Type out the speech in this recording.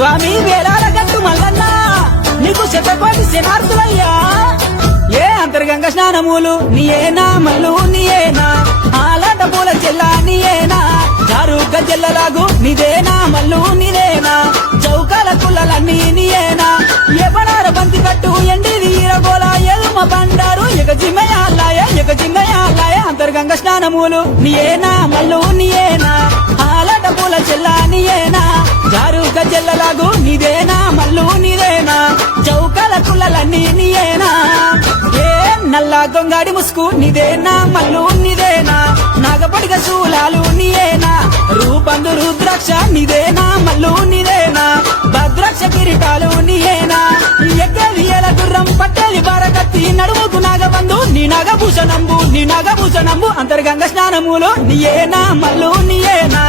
స్వామి వేలాల గట్టు మల్లన్న నీకు శతకోటి శనార్థులయ్యా ఏ అంతర్గంగ స్నానములు నీయేనా మల్లు నీయేనా ఆలాట పూల చెల్ల నీయేనా జారుక చెల్లలాగు నీదేనా మల్లు నీదేనా చౌకాల కుల్లలన్నీ నీయేనా ఏ బంతి కట్టు ఎండి వీరగోల ఎల్మ బండారు ఎగ జిమ్మయాలాయ ఎగ జిమ్మయాలాయ అంతర్గంగ స్నానములు నీయేనా మల్లు నీయేనా చెల్ల జారు గజ్జెల్లలాగు నీదేనా? మల్లు నీదేనా? చౌకల కుల్లలన్నీ నీయేనా? ఏ నల్ల గొంగాడి ముసుకు నీదేనా? మల్లు నీదేనా? నాగపడిగ శూలాలు నీయేనా? రూపందు రుద్రాక్ష నీదేనా? మల్లు నీదేనా? భద్రాక్ష కిరీటాలు నీయేనా? ఎక్కలి ఎల గుర్రం పట్టేది బారకత్తి నడుముకు నాగబంధు నీ నాగభూషణంబు నీ నాగభూషణంబు అంతర్గంగ స్నానములో నీయేనా? మల్లు నీయేనా?